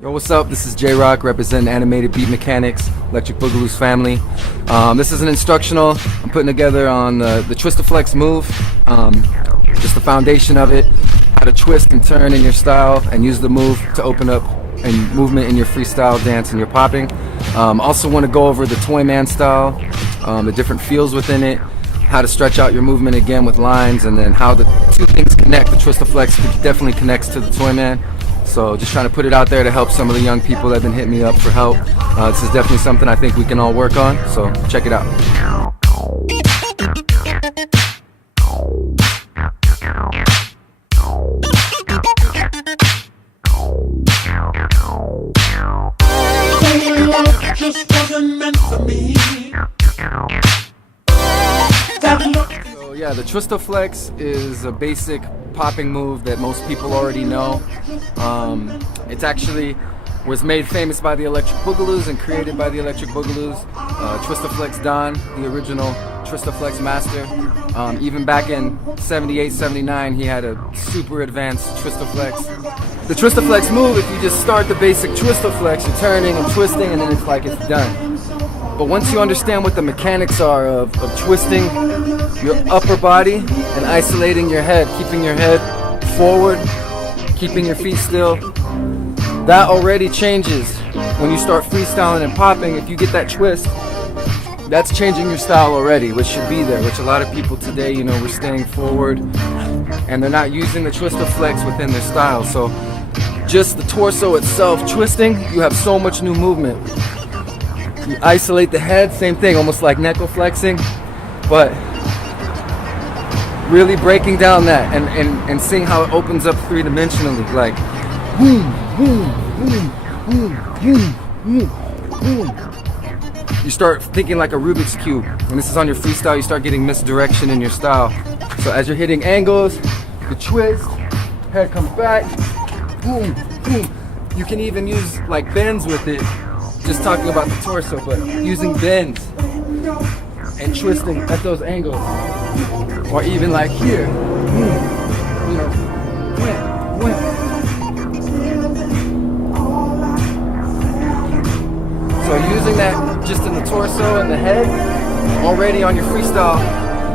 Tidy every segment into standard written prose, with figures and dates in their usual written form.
Yo, what's up? This is J-Rock, representing Animated Beat Mechanics, Electric Boogaloo's family. This is an instructional I'm putting together on the Twist-A-Flex move, just the foundation of it, how to twist and turn in your style and use the move to open up and movement in your freestyle dance and your popping. Also want to go over the Toyman style, the different feels within it, how to stretch out your movement again with lines, and then how the two things connect. The Twist-A-Flex definitely connects to the Toyman. So just trying to put it out there to help some of the young people that have been hitting me up for help. This is definitely something I think we can all work on, so check it out. So yeah, the Twist-A-Flex is a basic popping move that most people already know. It actually was made famous by the Electric Boogaloos and created by the Electric Boogaloos. Twist-A-Flex Don, the original Twist-A-Flex master. Even back in 78, 79, he had a super advanced Twist-A-Flex. The Twist-A-Flex move, if you just start the basic Twist-A-Flex, you're turning and twisting and then it's like it's done. But once you understand what the mechanics are of twisting your upper body and isolating your head, keeping your head forward, keeping your feet still, that already changes when you start freestyling and popping. If you get that twist, that's changing your style already, which should be there, which a lot of people today, you know, we're staying forward and they're not using the Twist-A-Flex within their style. So just the torso itself twisting, you have so much new movement. You isolate the head, same thing, almost like neck-flexing, but really breaking down that and seeing how it opens up three-dimensionally, like boom, boom, boom, boom, boom, boom, boom. You start thinking like a Rubik's Cube. When this is on your freestyle, you start getting misdirection in your style. So as you're hitting angles, you twist, head comes back, boom, boom. You can even use like bends with it, just talking about the torso, but using bends and twisting at those angles. Or even like here, you know, So using that just in the torso and the head, already on your freestyle,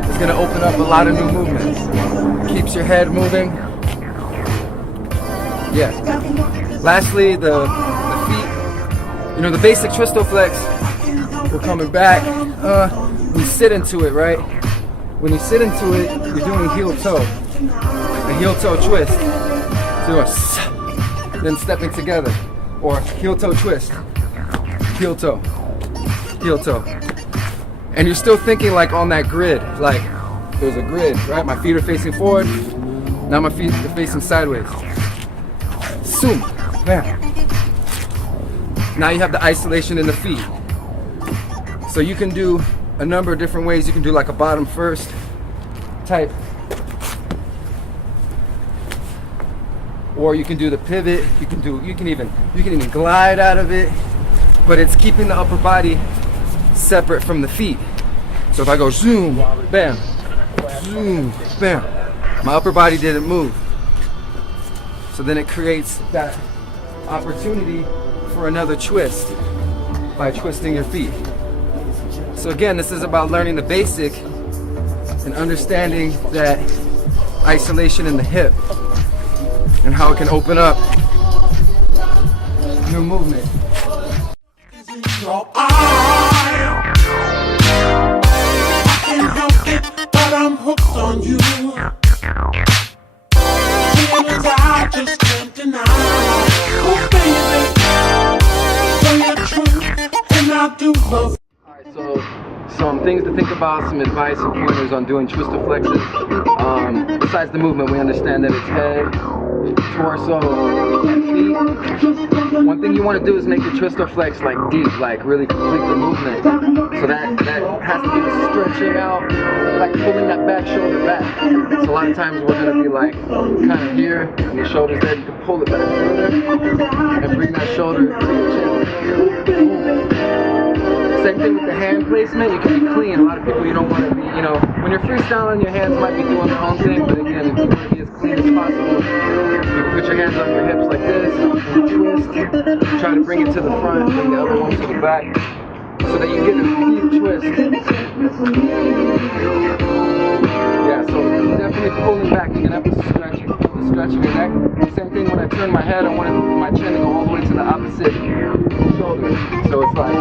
is gonna open up a lot of new movements. Keeps your head moving. Yeah. Lastly, the feet. You know, the basic Twist-A-Flex, we're coming back. We sit into it, right? When you sit into it, you're doing heel-toe. A heel-toe twist. So then stepping together. Or heel-toe twist. Heel-toe. Heel-toe. And you're still thinking like on that grid. Like, there's a grid, right? My feet are facing forward. Now my feet are facing sideways. Zoom. Bam. Now you have the isolation in the feet. So you can do a number of different ways. You can do like a bottom first type, or you can do the pivot. You can even glide out of it, but it's keeping the upper body separate from the feet. So if I go zoom, bam, zoom, bam, my upper body didn't move. So then it creates that opportunity for another twist by twisting your feet. So again, this is about learning the basic and understanding that isolation in the hip and how it can open up new movement. Some things to think about, some advice and pointers on doing Twist-A-Flexes. Besides the movement, we understand that it's head, torso, and feet. One thing you want to do is make your Twist-A-Flex like deep, like really complete the movement. So that has to be stretching out, like pulling that back shoulder back. So a lot of times we're going to be like kind of here, and the shoulder's there. You can pull it back further and bring that shoulder to your chin. Same thing with the hand placement. You can be clean. A lot of people, you don't want to be, you know, when you're freestyling, your hands might be doing their own thing, but again, if you want to be as clean as possible, you can put your hands on your hips like this, and twist. Try to bring it to the front, bring the other one to the back, so that you get a deep twist. Yeah, so definitely pulling back. You're gonna have to stretch your neck. Same thing when I turn my head, I want my chin to go all the way to the opposite shoulder. So it's like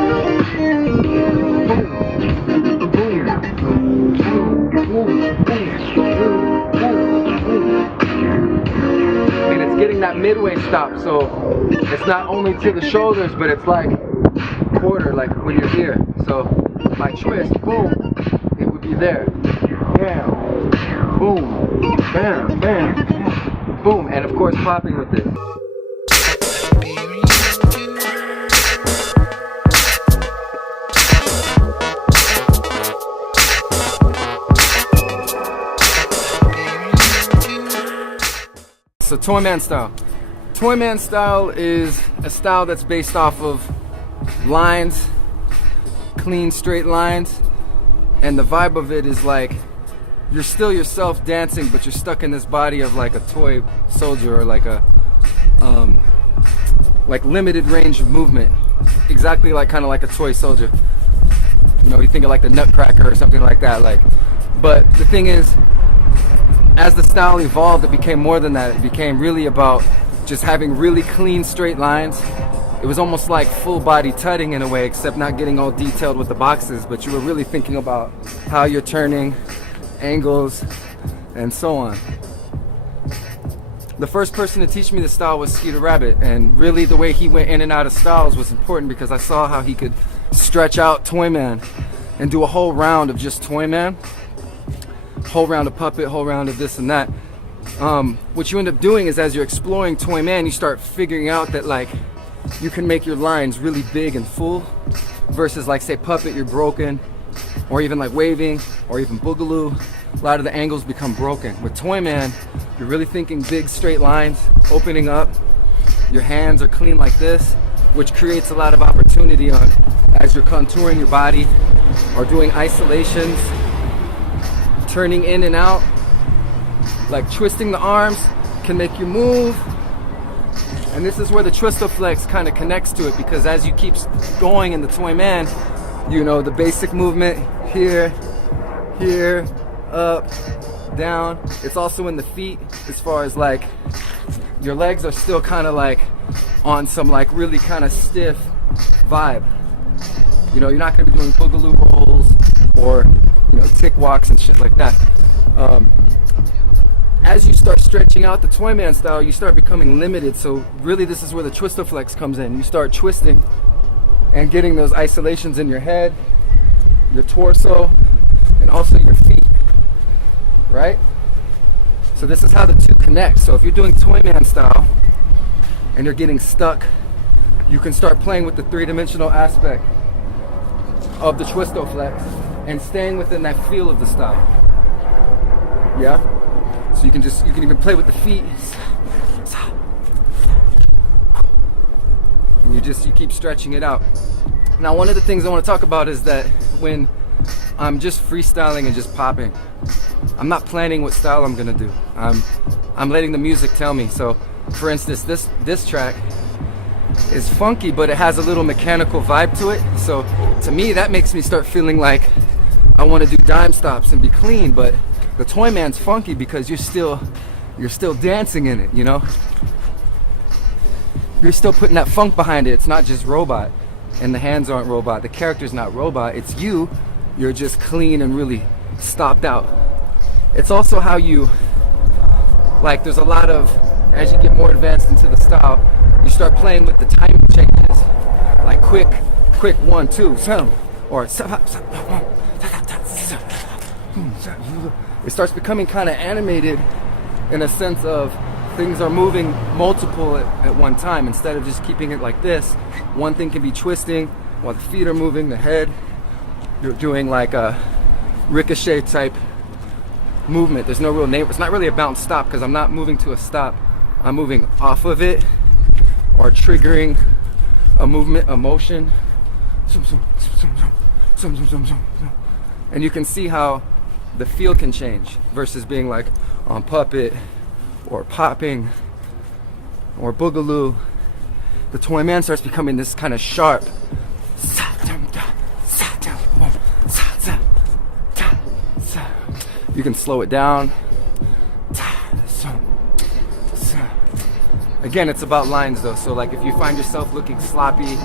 and it's getting that midway stop, so it's not only to the shoulders, but it's like quarter, like when you're here. So my twist, boom, it would be there. Bam, boom, bam, bam, boom, and of course popping with it. So Toyman style. Toyman style is a style that's based off of lines, clean straight lines, and the vibe of it is like you're still yourself dancing, but you're stuck in this body of like a toy soldier, or like a like limited range of movement, exactly like kind of like a toy soldier. You know, you think of like the Nutcracker or something like that. Like, but the thing is, as the style evolved, it became more than that. It became really about just having really clean straight lines. It was almost like full body tutting in a way, except not getting all detailed with the boxes, but you were really thinking about how you're turning, angles, and so on. The first person to teach me the style was Skeeter Rabbit, and really the way he went in and out of styles was important because I saw how he could stretch out Toyman and do a whole round of just Toyman, whole round of puppet, whole round of this and that. What you end up doing is, as you're exploring Toyman, you start figuring out that like you can make your lines really big and full, versus like say puppet, you're broken, or even like waving, or even boogaloo. A lot of the angles become broken. With Toyman, you're really thinking big straight lines, opening up. Your hands are clean like this, which creates a lot of opportunity on as you're contouring your body or doing isolations, turning in and out. Like twisting the arms can make you move. And this is where the Twistoflex kind of connects to it, because as you keep going in the Toyman, you know, the basic movement here, here, up, down. It's also in the feet, as far as like your legs are still kind of like on some like really kind of stiff vibe. You know, you're not going to be doing boogaloo rolls or, you know, tick walks and shit like that. As you start stretching out the Toyman style, you start becoming limited. So really this is where the Twistoflex comes in. You start twisting and getting those isolations in your head, your torso, and also your feet, right? So this is how the two connect. So if you're doing Toyman style and you're getting stuck, you can start playing with the three-dimensional aspect of the Twistoflex and staying within that feel of the style. Yeah? So you can even play with the feet. And you keep stretching it out. Now, one of the things I want to talk about is that when I'm just freestyling and just popping, I'm not planning what style I'm gonna do. I'm letting the music tell me. So, for instance, this track is funky, but it has a little mechanical vibe to it. So, to me, that makes me start feeling like I want to do dime stops and be clean. But the Toyman's funky because you're still dancing in it, you know? You're still putting that funk behind it. It's not just robot, and the hands aren't robot. The character's not robot. It's you. You're just clean and really stopped out. It's also how you, like, there's a lot of, as you get more advanced into the style, you start playing with the timing changes, like quick 1, 2, or it starts becoming kind of animated in a sense of things are moving multiple at one time. Instead of just keeping it like this, one thing can be twisting while the feet are moving, the head. You're doing like a ricochet type movement. There's no real name. It's not really a bounce stop because I'm not moving to a stop. I'm moving off of it or triggering a movement, a motion. And you can see how the feel can change versus being like on puppet or popping or Boogaloo, the Toy Man starts becoming this kind of sharp. You can slow it down. Again, it's about lines though. So like if you find yourself looking sloppy,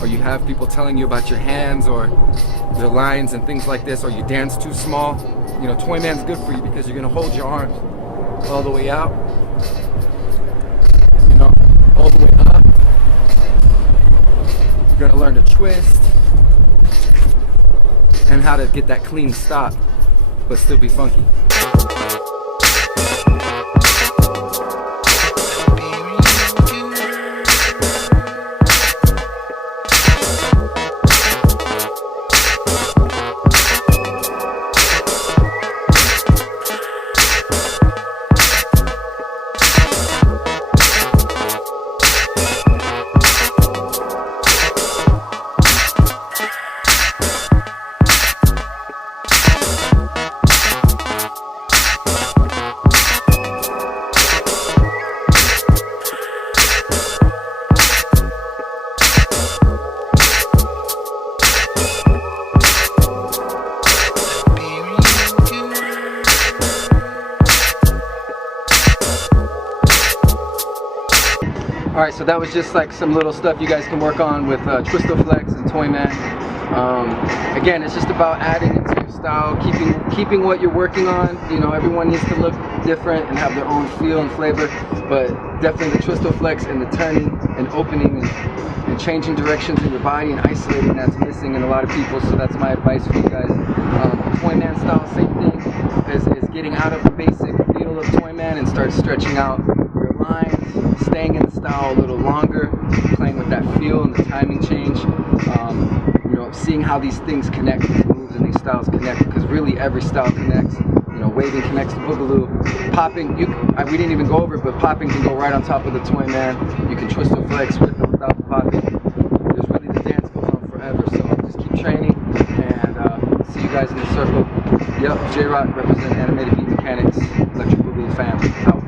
or you have people telling you about your hands or your lines and things like this, or you dance too small, you know, Toy Man's good for you because you're gonna hold your arms all the way out, you know, all the way up. You're gonna learn to twist and how to get that clean stop, but still be funky. Alright, so that was just like some little stuff you guys can work on with Twistoflex and Toy Man. Again, it's just about adding into your style, keeping what you're working on. You know, everyone needs to look different and have their own feel and flavor, but definitely the Twistoflex and the turning and opening and changing directions in your body and isolating, that's missing in a lot of people, so that's my advice for you guys. Toy Man style, same thing, is getting out of the basic feel of Toy Man and start stretching out your lines, staying in the style a little longer, playing with that feel and the timing change, you know, seeing how these things connect, these moves and these styles connect, because really every style connects. You know, waving connects to Boogaloo, popping, we didn't even go over it, but popping can go right on top of the Toy Man. You can Twistoflex with or without the popping. There's really, the dance goes on forever, so just keep training, and see you guys in the circle. Yep, J-Rock, represent Animated Beat Mechanics, Electric Boogaloo family, out.